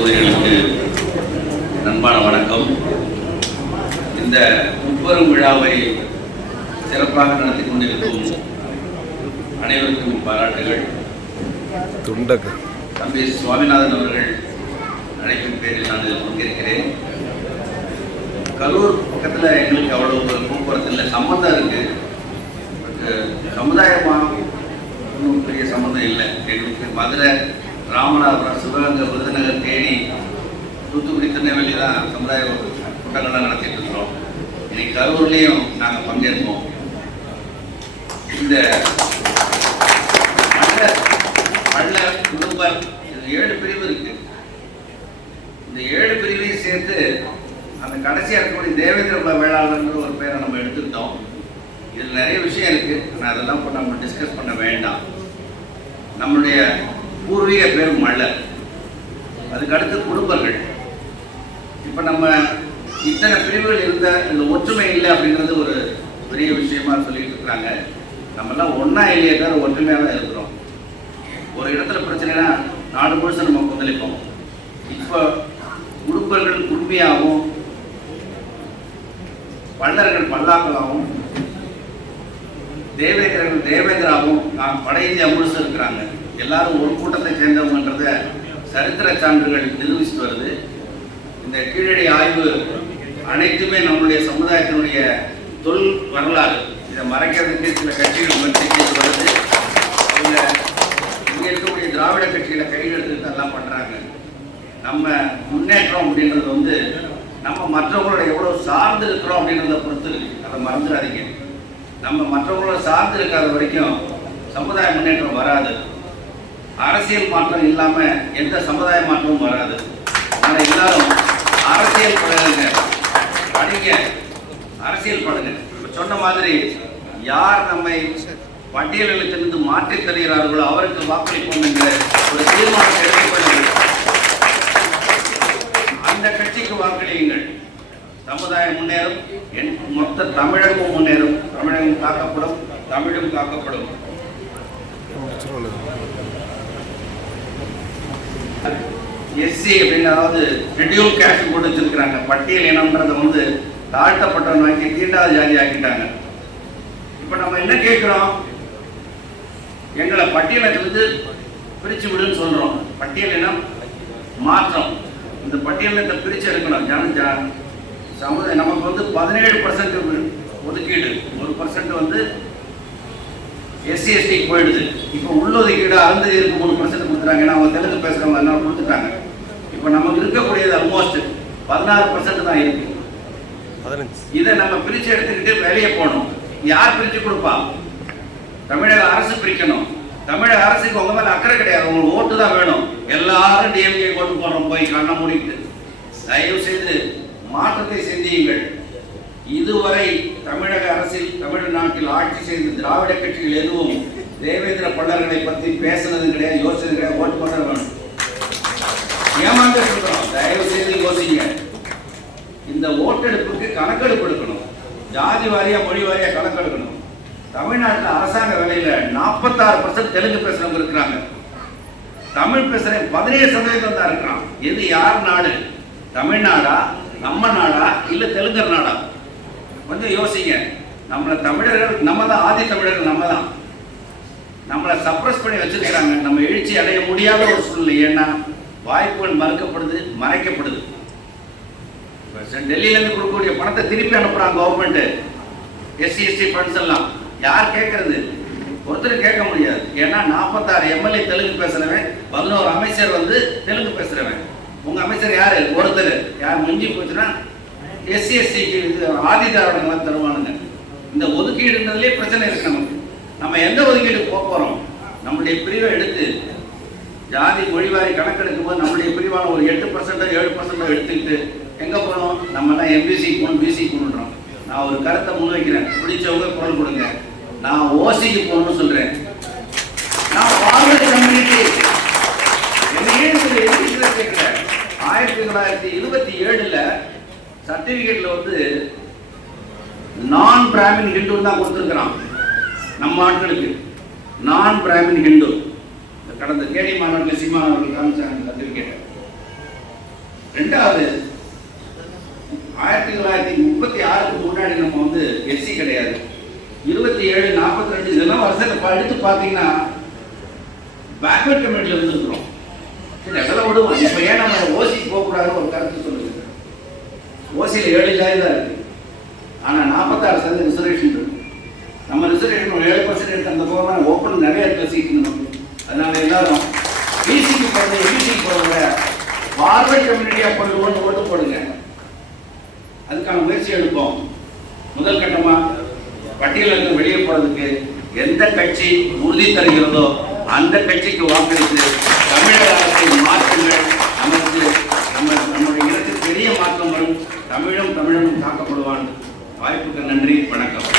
சகோதரிகளுக்கு நண்பான வணக்கம். இந்த முப்பெரும் விழாவை சிறப்பாக நடத்தி கொண்டிருக்கும் அனைவருக்கும் பாராட்டுகள். தம்பி சுவாமிநாதன் அவர்கள் அழைக்கும் பேரில் நான் இதில் பங்கேற்கிறேன். கரூர் பக்கத்தில் எங்களுக்கு அவ்வளோ போக்குவரத்து இல்லை, சம்மந்தம் இருக்குது. சமுதாயமாக ஒன்றும் பெரிய சம்மந்தம் இல்லை. எங்களுக்கு மதுரை, ராமநாதபுரம், சிவகங்கை, விருதுநகர், தேனி, தூத்துக்குடி, திருநெல்வேலி தான் சமுதாய கூட்டங்கள்லாம் நடத்திட்டு இருக்கிறோம். இன்னைக்கு கரூர்லேயும் நாங்கள் பங்கேற்போம். இந்த பள்ள குடும்பம் 7 பிரிவு இருக்கு. இந்த 7 பிரிவையும் சேர்த்து அந்த கடைசியாக இருக்கக்கூடிய தேவேந்திர குல வேளாளர்ன்ற ஒரு பேரை நம்ம எடுத்துக்கிட்டோம். இதில் நிறைய விஷயம் இருக்கு. ஆனால் அதெல்லாம் நம்ம டிஸ்கஸ் பண்ண வேண்டாம். நம்மளுடைய பூர்வீக பேர் மள்ளர், அதுக்கு அடுத்து குடும்பங்கள். இப்போ நம்ம இத்தனை பிரிவுகள் இருந்த இந்த ஒற்றுமை இல்லை அப்படின்றது ஒரு பெரிய விஷயமா சொல்லிட்டு இருக்கிறாங்க. நம்மெல்லாம் ஒன்றா இல்லையே தவிர ஒற்றுமையாக தான் இருக்கிறோம். ஒரு இடத்துல பிரச்சனைனா நாடு முழுசு நம்ம கொந்தளிப்போம். இப்போ குடும்பங்கள் குடும்பியாகவும் பல்லர்கள் பல்லாக்களாகவும் தேவேந்திரர்கள் தேவேந்திராவும் வட இந்தியா முழுசு இருக்கிறாங்க. எல்லாரும் ஒரு கூட்டத்தை சேர்ந்தவங்கன்றத சரித்திர சான்றுகள் நிரூபிச்சுட்டு வருது. இந்த கீழடி ஆய்வு அனைத்துமே நம்மளுடைய சமுதாயத்தினுடைய தொல் வரலாறு. இதை மறைக்கிறதுக்கு சில கட்சிகள் முயற்சி செய்து வருது. அவங்க இங்கே இருக்கக்கூடிய திராவிட கட்சிகளை கையில் எடுத்துக்கிட்டு எல்லாம் பண்ணுறாங்க. நம்ம முன்னேற்றம் அப்படின்றது நம்ம மற்றவங்களோட எவ்வளோ சார்ந்து இருக்கிறோம் அப்படின்றத பொறுத்து இருக்கு. அதை மறந்துடாதீங்க. நம்ம மற்றவங்களோட சார்ந்து இருக்காத வரைக்கும் சமுதாய முன்னேற்றம் வராது. அரசியல் மாற்றம் இல்லாமல் எந்த சமுதாய மாற்றமும் வராது. ஆனால் எல்லாரும் அரசியல் பழகுங்க, படிங்க, அரசியல் படுங்க. சொன்ன மாதிரி யார் நம்மை பட்டியலிலிருந்து மாற்றித் தருகிறார்களோ அவருக்கு வாக்களிப்போம் என்ற ஒரு தீர்மானத்தை எடுத்துக்கொள்ளுங்கள். அந்த கட்சிக்கு வாக்களியுங்கள். சமுதாயம் முன்னேறும், மொத்த தமிழகமும் முன்னேறும். தமிழகம் காக்கப்படும், தமிழும் காக்கப்படும். எஸ்சி அப்படின்னு அதாவது ஷெட்யூல் கேஸ்ட் போட்டு வச்சிருக்கிறாங்க. பட்டியல் இனம்ன்றதை தாழ்த்தப்பட்டவனாக்கி தீண்டாத ஜாதி ஆக்கிட்டாங்க. இப்போ நம்ம என்ன கேட்குறோம்? எங்களை பட்டியலிருந்து பிரித்து விடுன்னு சொல்கிறோம். பட்டியல் இனம் மாற்றம். இந்த பட்டியலினத்தை பிரித்து எடுக்கணும். சமுதாயம் நமக்கு 17% ஒதுக்கீடு, 1% எஸ்சி எஸ்டிக்கு போயிடுது. இப்போ உள்ளொதுக்கீடு அருந்ததியருக்கு 3% கொடுத்துட்டாங்க. ஏன்னா அவங்க தெலுங்கு பேசுகிறவங்க அதனால கொடுத்துட்டாங்க. இப்போ நமக்கு இருக்கக்கூடியது ஆல்மோஸ்ட் 16% தான் இருக்கு. இதை நம்ம பிரித்து எடுத்துக்கிட்டு வெளியே போகணும். யார் பிரித்து கொடுப்பா? தமிழக அரசு பிரிக்கணும். தமிழக அரசுக்கு உங்க மேல அக்கறை கிடையாது. உங்களுக்கு ஓட்டு தான் வேணும். எல்லாரும் டிஎம்கே ஓட்டு போடுறோம். போய் கண்ண மூடிட்டு தயவு செய்து மாற்றத்தை சிந்தியுங்கள். இதுவரை தமிழக அரசில் தமிழ்நாட்டில் ஆட்சி செய்த திராவிட கட்சிகள் எதுவும் தேவேந்திர பல்லர்களை பற்றி பேசுனது கிடையாது, யோசனை கிடையாது. ஓட்டு போட வேணும். ஏமாந்து இருக்கிறோம். தயவு செய்து யோசிங்க. இந்த ஓட்டெடுப்புக்கு கணக்கெடுப்பு எடுக்கணும். ஜாதி வாரியா மொழி வாரியா கணக்கெடுக்கணும். தமிழ்நாட்டில் அரசாங்க வேலையில 46% தெலுங்கு பேசுறவங்க இருக்கிறாங்க. தமிழ் பேசுற 17% தான் இருக்கிறான். எது யார் நாடு? தமிழ்நாடா, நம்ம நாடா, இல்ல தெலுங்கர் நாடா? கொஞ்சம் யோசிங்க. நம்மள தமிழர்கள் நம்ம தான், ஆதி தமிழர்கள் நம்ம தான். நம்மளை சப்ரஸ் பண்ணி வச்சிருக்கிறாங்க. நம்ம எழுச்சி அடைய முடியாத ஒரு சூழ்நிலை. ஏன்னா வாய்ப்புகள் மறுக்கப்படுது, மறைக்கப்படுது. டெல்லியிலேருந்து கொடுக்கக்கூடிய பணத்தை திருப்பி அனுப்புறாங்க கவர்மெண்ட். எஸ்சி எஸ்டி ஃபண்ட்ஸ் எல்லாம் யார் கேட்கறது? ஒருத்தர் கேட்க முடியாது. ஏன்னா 46 எம்எல்ஏ தெலுங்கு பேசுறவன், 11 அமைச்சர் தெலுங்கு பேசுறவன். உங்க அமைச்சர் யாரு? ஒருத்தர். யார் மிஞ்சி போச்சுன்னா எஸ்சி எஸ்டிக்கு ஆதி திராவிடங்களாம் தருவானுங்க. இந்த ஒதுக்கீடுன்றதுலேயே பிரச்சனை இருக்கு நமக்கு. நம்ம எந்த ஒதுக்கீடு போறோம்? நம்மளுடைய பிரிவை எடுத்து ஜாதி மொழிவாரி கணக்கெடுக்கும் போது நம்மளுடைய பிரிவான ஒரு 8% 7% எடுத்துக்கிட்டு எங்க போனோம்? நம்ம எல்லாம் எம்பிசி போகணும், பிசி போகணுன்றோம். நான் ஒரு கருத்தை முன்வைக்கிறேன். பிடிச்சவங்க குரல் கொடுங்க. நான் ஓசிக்கு போகணும்னு சொல்றேன். நான் பார்வர்டு கம்யூனிட்டி என்னையே கேட்கிறேன். 1927 சர்டிபிகேட்ல நான் பிராமின் ஹிந்து தான் கொடுத்துருக்கிறான். நம்ம ஆட்களுக்கு நான் பிராமின் ஹிந்து கடந்த கேடி மாநாட்டில் சீமானவர்கள் காமிச்சாங்க சர்டிபிகேட். ரெண்டாவது 1936க்கு முன்னாடி நம்ம வந்து எஸ்சி கிடையாது. 27, 42 இதெல்லாம் வருஷத்தை எடுத்து பார்த்தீங்கன்னா பேக்வர்ட் கம்யூனிட்டியில் இருந்துருக்கிறோம். சரி அதெல்லாம் விடுவோம். இப்போ ஏன் நம்ம ஓசிக்கு போகக்கூடாதுன்னு ஒரு கருத்து சொல்லுங்க. ஓசியில் 7 ஜாதி தான் இருக்கு, ஆனால் 46% ரிசர்வேஷன் இருக்கு. நம்ம ரிசர்வேஷன் 7% அந்த போகிறோம் ஓப்பன் நிறைய இருக்க சீட்டு நமக்கு. அதனால எல்லாரும் பிசிக்கு போடுறது எம்பிசிக்கு போடுறத பார்வர்ட் கம்யூனிட்டியாக போட்டு ஓட்டு போடுங்க. அதுக்கான முயற்சி எடுப்போம். முதல் கட்டமாக பட்டியலுக்கு வெளியே போறதுக்கு எந்த கட்சி உறுதி தருகிறதோ அந்த கட்சிக்கு வாக்களித்து தமிழக அரசை மாற்றுங்கள். நமக்கு நம்முடைய இனத்துக்கு பெரிய மாற்றம் வரும். தமிழும் காக்கப்படுவான். வாய்ப்புக்கு நன்றி, வணக்கம்.